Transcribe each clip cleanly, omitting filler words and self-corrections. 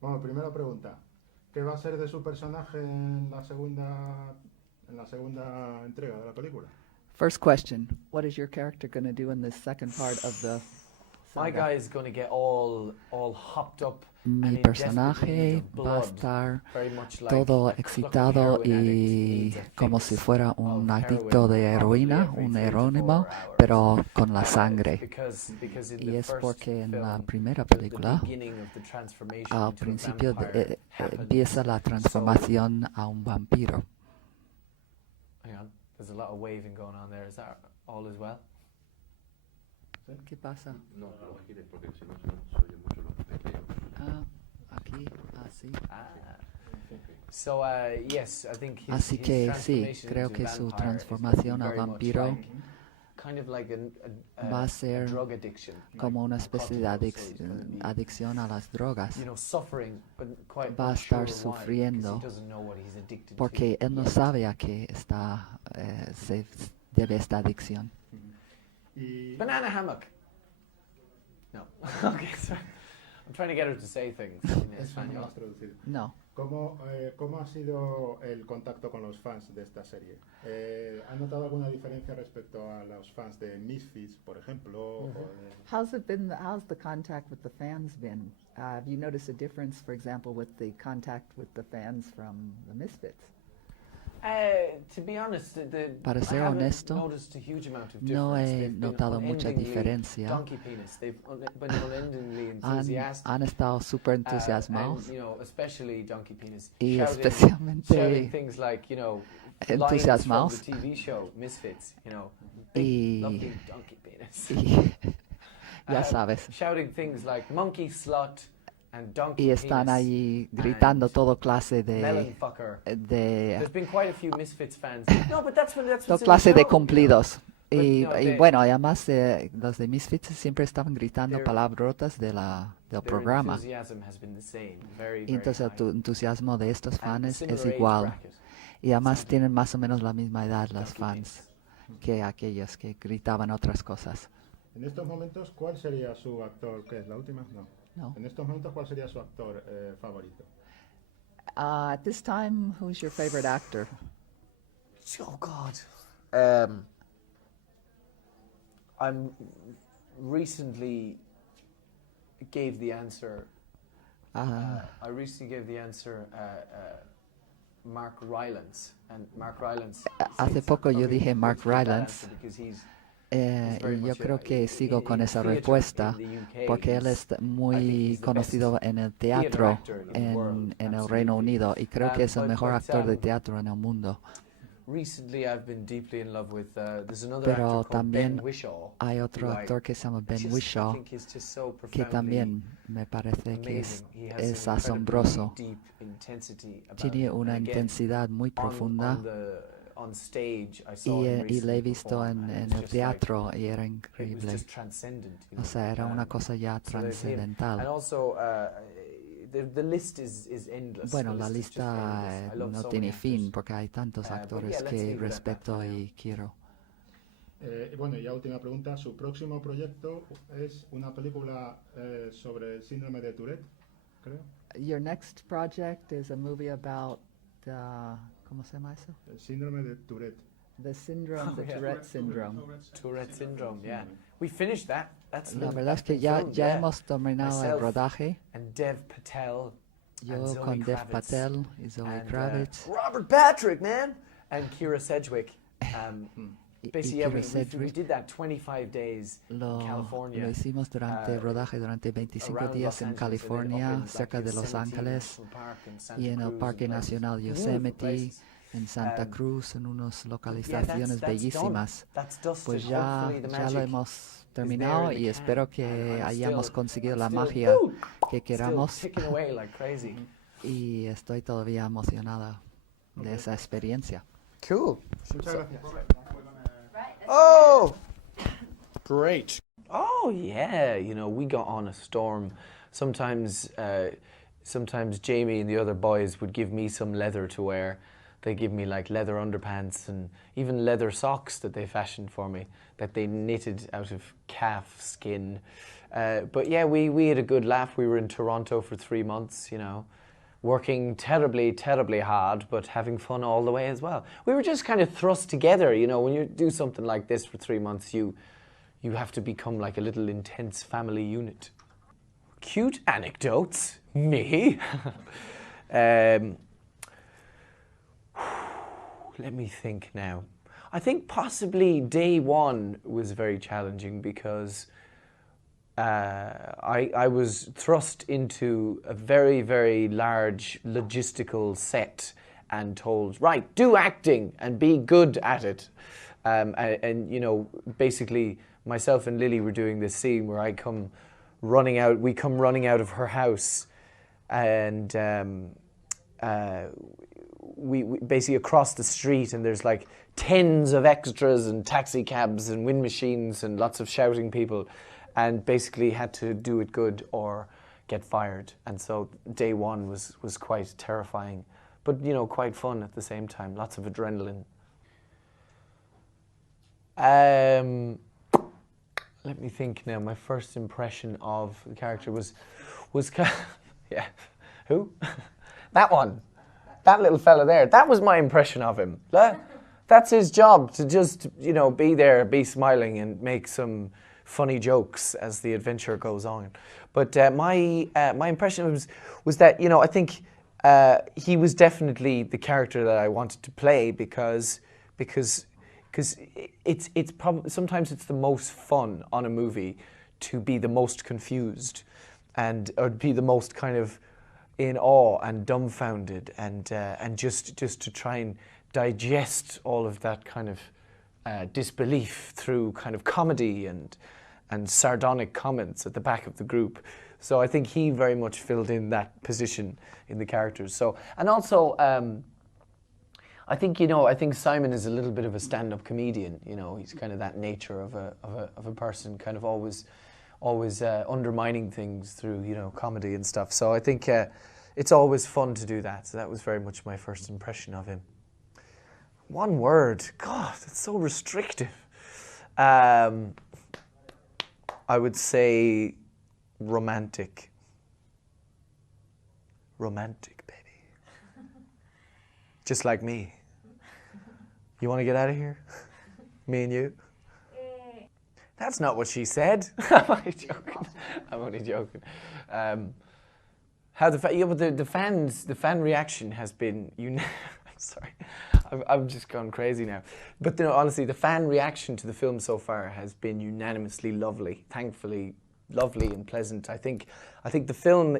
Bueno, primera pregunta. ¿Qué va a ser de su personaje en la segunda entrega de la película? First question, what is your character going to do in the second part of the My saga? guy is going to get all hopped up Mi and in desperate need personaje of va a blood, estar very much like todo a cluck excitado heroin addict y needs a como fix si fuera of un heroin adicto de probably heroína, every un 3 to heroíno, 4 hours. pero con la sangre. Because in Y the es first porque en la film, primera the película, beginning of the transformation al into a principio vampire happens empieza la transformación a un vampiro. Hang on, there's a lot of waving going on there. Is that all as well? ¿Qué pasa? No, no gires porque si no se oye mucho lo que te digo. Aquí, así. So, yes, I think Así his que sí, transformation creo into que su vampire is transformación a very much vampiro like, kind of like va a a ser drug addiction, como una like especie de narcotics, so he's gonna be, adicción a las drogas. you know, suffering, but quite Va a unsure estar why, sufriendo because he doesn't know what he's addicted porque to él no yet. sabe a qué se debe esta adicción. Y Banana hammock. No. Okay, sorry. I'm trying to get her to say things in eso no lo español. has traducido. No. ¿Cómo ha sido el contacto con los fans de esta serie? ¿Han notado alguna diferencia respecto a los fans de Misfits, por ejemplo? O de- How's the contact with the fans been? Have you noticed a difference, for example, with the contact with the fans from the Misfits? To be honest, Para I ser haven't honesto, noticed a huge amount of no difference. he They've been notado mucha unendingly diferencia. donkey penis. They've been unendingly Han enthusiastic. estado súper and, entusiasmados you know, especially donkey penis. y Shouting especialmente things like, you know, entusiasmados. lines from the TV show Misfits. You know, Y- big lovely donkey penis. y ya sabes. Shouting things like monkey slut and donkey Y están penis ahí gritando and todo clase melon fucker. de There's been quite a few Misfits fans. No, but that's toda what's in the clase de show, cumplidos. But, Y, you know, y bueno, además los de Misfits siempre estaban gritando They're- palabrotas del Their programa. enthusiasm has been the same, very, Y very entonces high. el entusiasmo de estos And fans similar es age igual. bracket. Y además tienen más o menos la misma edad los Donkey fans que aquellos que gritaban otras cosas. En estos momentos, ¿cuál sería su actor? ¿Qué es la última? No. No. En estos momentos, ¿cuál sería su actor favorito? At this time, who's your favorite actor? Oh God. I'm recently gave the answer. I recently gave the answer. Mark Rylance, and Mark Rylance. Hace poco yo probably dije Mark gives me that Rylance. answer because he's Y very yo much creo que sigo in con esa theatre respuesta in the UK, porque él he's- es I think muy he's the conocido best en el theatre teatro actor in the world, en el Reino absolutely. Unido y creo que es el But- mejor but, actor de teatro en el mundo. Recently, I've been deeply in love with. There's another Pero actor called también Ben Whishaw. hay otro who I actor que se llama Ben just- I Whishaw think he's just so que profoundly también me parece que es amazing. He has es an incredibly asombroso. deep intensity about Tiene him. una And again, intensidad muy profunda on stage, I saw him y le he recently visto perform, and it en was el just teatro y era like, it was increíble. just transcendent. You O know? sea, era una cosa ya so there's him. And trascendental. also, the list is endless. Bueno, The la list is just lista endless. I love no so tiene many fin actors. porque hay tantos But actores yeah, let's que leave it at that respeto for now. y quiero. Bueno, y ya última pregunta. Su próximo proyecto es una película sobre el síndrome de Tourette, creo. Your next project is a movie about ¿cómo se llama eso? El síndrome de Tourette. The syndrome, the yeah. Tourette syndrome. Tourette syndrome, yeah. We finished that. That's La been- verdad es that's que been ya filmed, ya yeah. hemos terminado el Myself rodaje. And Dev Patel. and Yo Zoe con Dev Kravitz, Patel y Zoe and, Kravitz Robert Patrick, man, and Kira Sedgwick. y Basically, yeah, Kira we Sedgwick. did that 25 days Lo in California. hicimos durante uh, rodaje durante 25 around días Los en Angeles, and then up California, in, like, cerca de Los Yosemite Ángeles National Park and Santa y en el Cruz Parque and places. Nacional Beautiful Yosemite, places. en Santa Um, Cruz, en unas Yeah, localizaciones that's bellísimas. Done. That's dusted. Pues ya, Hopefully the ya lo magic hemos there terminado in the y can, espero and que I'm hayamos still- conseguido I'm la still- magia woo, que still queramos ticking away like crazy. y estoy todavía emocionada de esa experiencia. Cool. Muchas gracias. Oh, great. Oh yeah, you know, we got on a storm. Sometimes Jamie and the other boys would give me some leather to wear. They give me like leather underpants and even leather socks that they fashioned for me, that they knitted out of calf skin. But yeah, we had a good laugh. We were in Toronto for 3 months, you know, working terribly, terribly hard, but having fun all the way as well. We were just kind of thrust together, you know, when you do something like this for 3 months, you have to become like a little intense family unit. Cute anecdotes, me. Let me think now. I think possibly day one was very challenging because I was thrust into a very, very large logistical set and told, right, do acting and be good at it. And you know, basically myself and Lily were doing this scene where we come running out of her house, and we basically across the street, and there's like tens of extras and taxi cabs and wind machines and lots of shouting people, and basically had to do it good or get fired. And so day one was quite terrifying, but you know, quite fun at the same time. Lots of adrenaline. Let me think now. My first impression of the character was yeah, who? That one. That little fella there, that was my impression of him. That's his job, to just, you know, be there, be smiling and make some funny jokes as the adventure goes on. But my impression was that, you know, I think he was definitely the character that I wanted to play because it's probably sometimes it's the most fun on a movie to be the most confused or be the most kind of in awe and dumbfounded and just to try and digest all of that kind of disbelief through kind of comedy and sardonic comments at the back of the group. So I think he very much filled in that position in the characters. So, and also I think, you know, I think Simon is a little bit of a stand-up comedian. You know, he's kind of that nature of a person, kind of always undermining things through, you know, comedy and stuff. So I think it's always fun to do that. So that was very much my first impression of him. One word, God, that's so restrictive. I would say romantic. Romantic, baby. Just like me. You want to get out of here? Me and you? That's not what she said. I'm only joking. I'm only joking. The fan reaction has been I'm sorry, I'm just gone crazy now. But you know, honestly, the fan reaction to the film so far has been unanimously lovely. Thankfully, lovely and pleasant. I think the film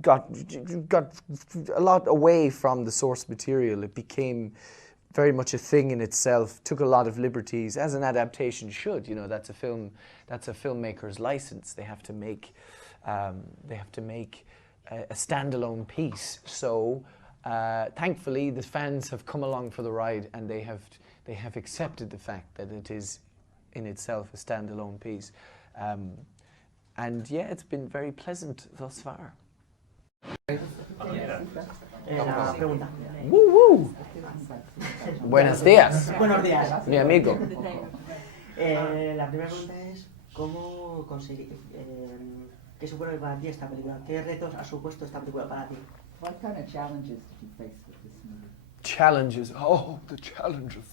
got a lot away from the source material. It became very much a thing in itself, took a lot of liberties, as an adaptation should. You know, that's a filmmaker's license. They have to make a standalone piece. So thankfully the fans have come along for the ride, and they have accepted the fact that it is in itself a standalone piece. And yeah, it's been very pleasant thus far. La pregunta. Woo woo. Buenos días, Buenos días. mi amigo. La primera pregunta es ¿cómo conseguir qué supone para ti esta película? ¿Qué retos ha supuesto esta película para ti? What kind of challenges did you face with this movie? Challenges. Oh, the challenges.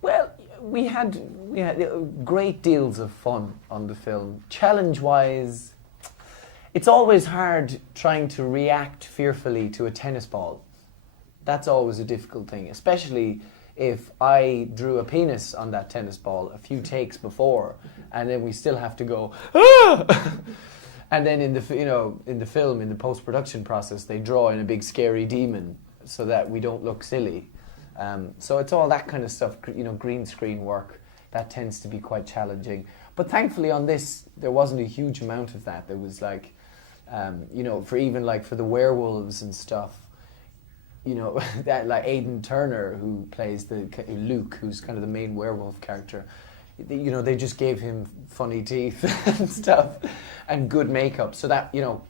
Well, we had great deals of fun on the film. Challenge-wise, it's always hard trying to react fearfully to a tennis ball. That's always a difficult thing, especially if I drew a penis on that tennis ball a few takes before, and then we still have to go, ah! And then in the film, in the post-production process, they draw in a big scary demon so that we don't look silly. So it's all that kind of stuff, you know, green screen work. That tends to be quite challenging. But thankfully on this, there wasn't a huge amount of that. There was like, you know, for the werewolves and stuff, you know, that like Aidan Turner, who plays Luke, who's kind of the main werewolf character, you know, they just gave him funny teeth and stuff and good makeup. So that, you know,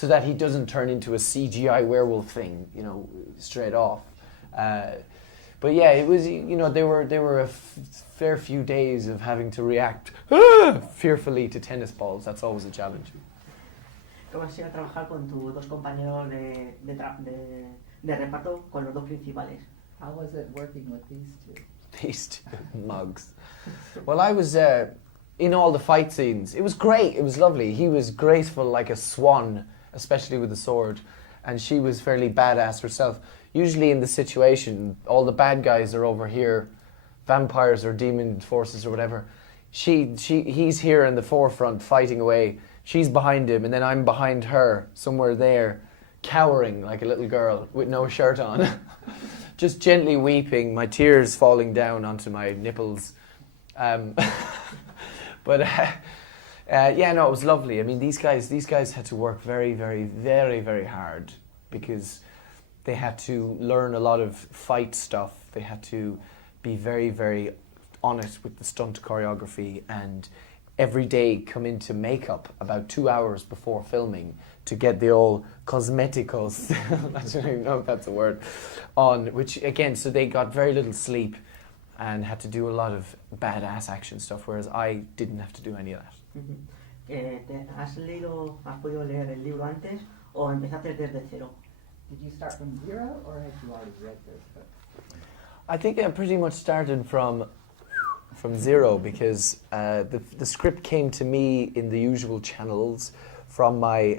so that he doesn't turn into a CGI werewolf thing, you know, straight off. But yeah, it was, you know, there were a fair few days of having to react fearfully to tennis balls. That's always a challenge. ¿Cómo ha sido trabajar con tus dos compañeros de reparto, con los dos principales? How was it working with these two? These two mugs. Well, I was in all the fight scenes. It was great. It was lovely. He was graceful like a swan, especially with the sword, and she was fairly badass herself. Usually in the situation, all the bad guys are over here, vampires or demon forces or whatever. He's here in the forefront fighting away. She's behind him, and then I'm behind her, somewhere there, cowering like a little girl with no shirt on. Just gently weeping, my tears falling down onto my nipples. But yeah, no, it was lovely. I mean, these guys had to work very, very, very, very hard because they had to learn a lot of fight stuff. They had to be very, very honest with the stunt choreography and every day come into makeup about 2 hours before filming to get the old cosmeticos, I don't even know if that's a word, on, which again, so they got very little sleep and had to do a lot of badass action stuff, whereas I didn't have to do any of that. ¿Has podido leer el libro antes o empezaste desde cero? Did you start from zero, or had you already read this book? I think I pretty much started from zero because the script came to me in the usual channels from my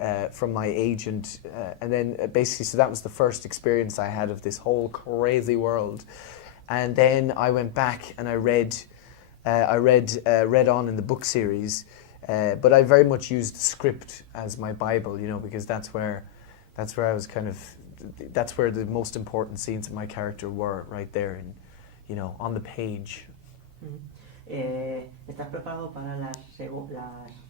agent, and then basically, so that was the first experience I had of this whole crazy world. And then I went back and I read on in the book series, but I very much used the script as my Bible, you know, because that's where I was kind of, that's where the most important scenes of my character were, right there, in, you know, on the page. ¿Estás preparado para las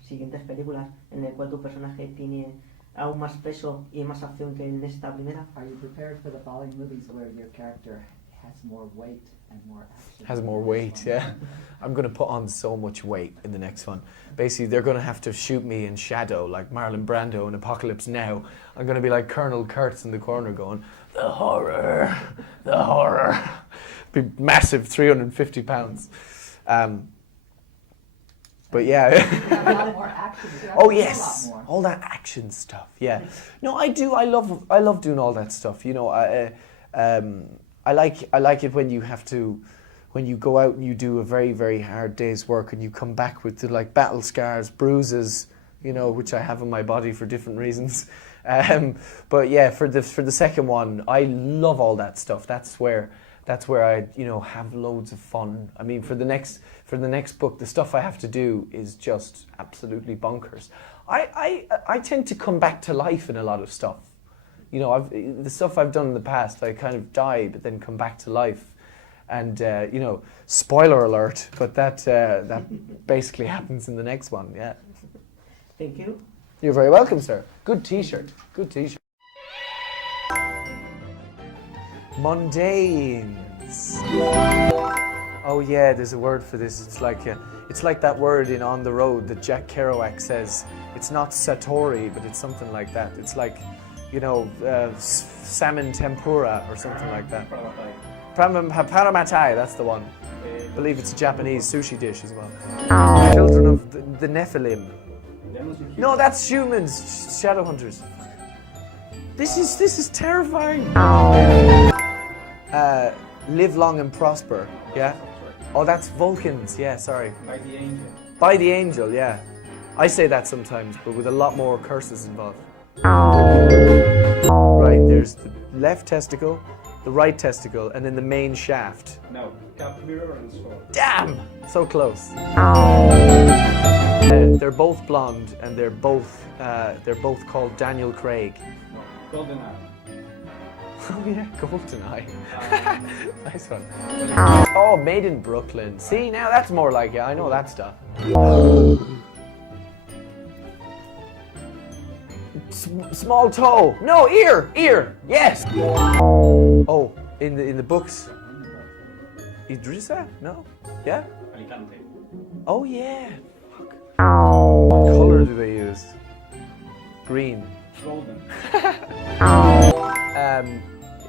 siguientes películas en el cual tu personaje tiene aún más peso y más acción que en esta primera? Are you prepared for the following movies where your character has more weight and more action? Has more weight, yeah. I'm going to put on so much weight in the next one. Basically, they're going to have to shoot me in shadow like Marlon Brando in Apocalypse Now. I'm going to be like Colonel Kurtz in the corner going, the horror, the horror. Be massive, 350 pounds. But yeah. A lot more action. Oh yes, all that action stuff. Yeah. No, I do. I love doing all that stuff. You know, I like it when you go out and you do a very, very hard day's work and you come back with the, like, battle scars, bruises, you know, which I have on my body for different reasons. But yeah, for the second one, I love all that stuff. That's where I, you know, have loads of fun. I mean, for the next book, the stuff I have to do is just absolutely bonkers. I tend to come back to life in a lot of stuff. You know, the stuff I've done in the past, I kind of die, but then come back to life. And, you know, spoiler alert, but that basically happens in the next one, yeah. Thank you. You're very welcome, sir. Good t-shirt, good t-shirt. Mundanes. Oh yeah, there's a word for this. It's like that word in On the Road that Jack Kerouac says. It's not satori, but it's something like that. It's like, you know, salmon tempura or something like that. Paramatai, that's the one. I believe it's a Japanese sushi dish as well. Children of the Nephilim. No, that's humans, shadow hunters. This is terrifying. Live long and prosper, yeah? Oh, that's Vulcans, yeah, sorry. By the angel. By the angel, yeah. I say that sometimes, but with a lot more curses involved. Right, there's the left testicle, the right testicle, and then the main shaft. No, cup, mirror, and sword. Damn! So close. They're both blonde, and they're both called Daniel Craig. No, golden eye. Oh yeah, GoldenEye. Nice one. Oh, Made in Brooklyn. See, now that's more like it. I know that stuff. Small toe. No, ear. Yes. Oh, in the books. Idrissa? No? Yeah? Alicante. Oh yeah. Fuck. What color do they use? Green. Golden.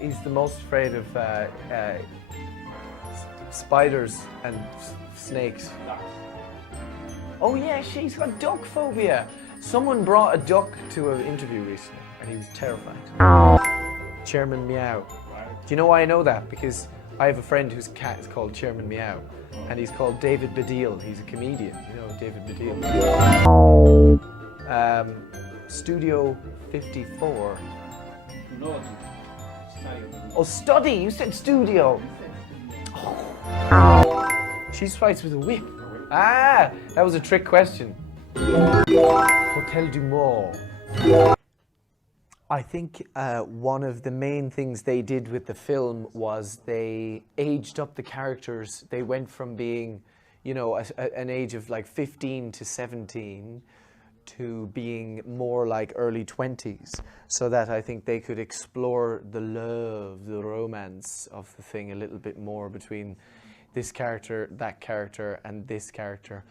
He's the most afraid of spiders and snakes. Ducks. Oh yeah, she's got duck phobia. Someone brought a duck to an interview recently and he was terrified. Chairman Meow. Do you know why I know that? Because I have a friend whose cat is called Chairman Meow and he's called David Baddiel. He's a comedian. You know David Baddiel. Studio 54. No. Study. Oh, study! You said studio. She fights with a whip. Ah, that was a trick question. Hotel du Mort. I think one of the main things they did with the film was they aged up the characters. They went from being, you know, an age of like 15 to 17 to being more like early 20s, so that I think they could explore the love, the romance of the thing a little bit more between this character, that character, and this character.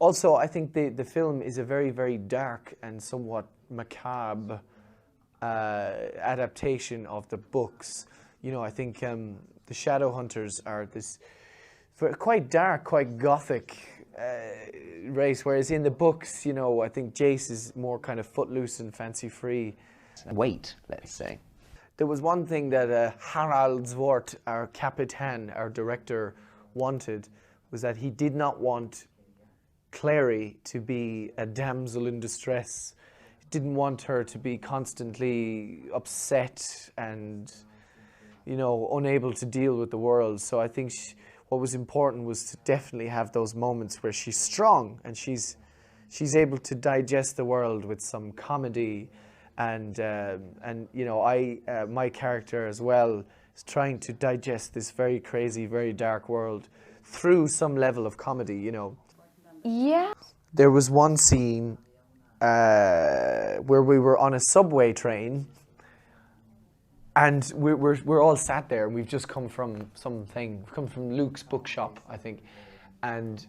Also, I think the film is a very, very dark and somewhat macabre adaptation of the books. You know, I think the Shadowhunters are this quite dark, quite gothic race, whereas in the books, you know, I think Jace is more kind of footloose and fancy-free. Weight, let's say. There was one thing that Harald Zwart, our Capitan, our director, wanted, was that he did not want Clary to be a damsel in distress. He didn't want her to be constantly upset and, you know, unable to deal with the world. So I think what was important was to definitely have those moments where she's strong and she's able to digest the world with some comedy, and you know, my character as well is trying to digest this very crazy, very dark world through some level of comedy, you know. Yeah. There was one scene where we were on a subway train. And we're all sat there, and we've just come from something. We've come from Luke's bookshop, I think. And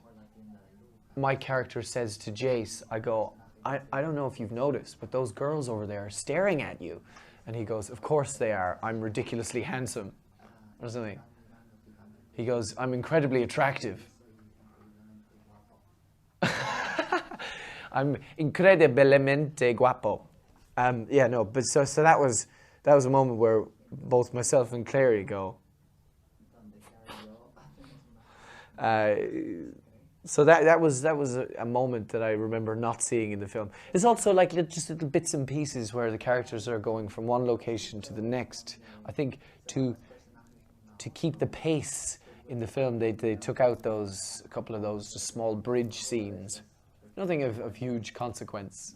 my character says to Jace, I go, I don't know if you've noticed, but those girls over there are staring at you. And he goes, of course they are. I'm ridiculously handsome. Or something. He goes, I'm incredibly attractive. I'm incredibilmente guapo. Yeah, no, but so that was a moment where both myself and Clary go. So that was a moment that I remember not seeing in the film. It's also like just little bits and pieces where the characters are going from one location to the next. I think to keep the pace in the film, they took out a couple of those just small bridge scenes. Nothing of huge consequence.